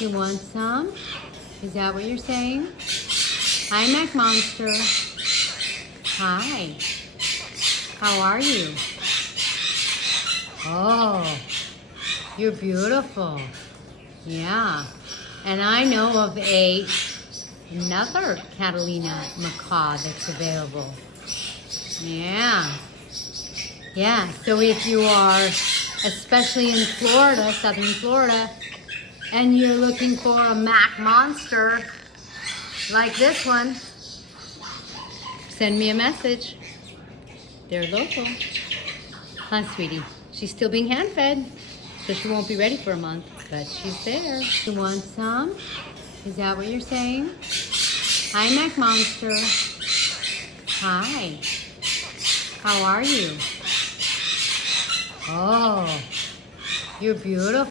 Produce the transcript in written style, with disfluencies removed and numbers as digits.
You want some? Is that what you're saying? Hi, Mac Monster. Hi. How are you? Oh, you're beautiful. Yeah. And I know of another Catalina Macaw that's available. Yeah. Yeah. So if you are, especially in Florida, southern Florida, and you're looking for a Mac Monster like this one, send me a message. They're local. Huh, sweetie? She's still being hand-fed, so she won't be ready for a month, but she's there. You want some? Is that what you're saying? Hi, Mac Monster. Hi. How are you? Oh, you're beautiful.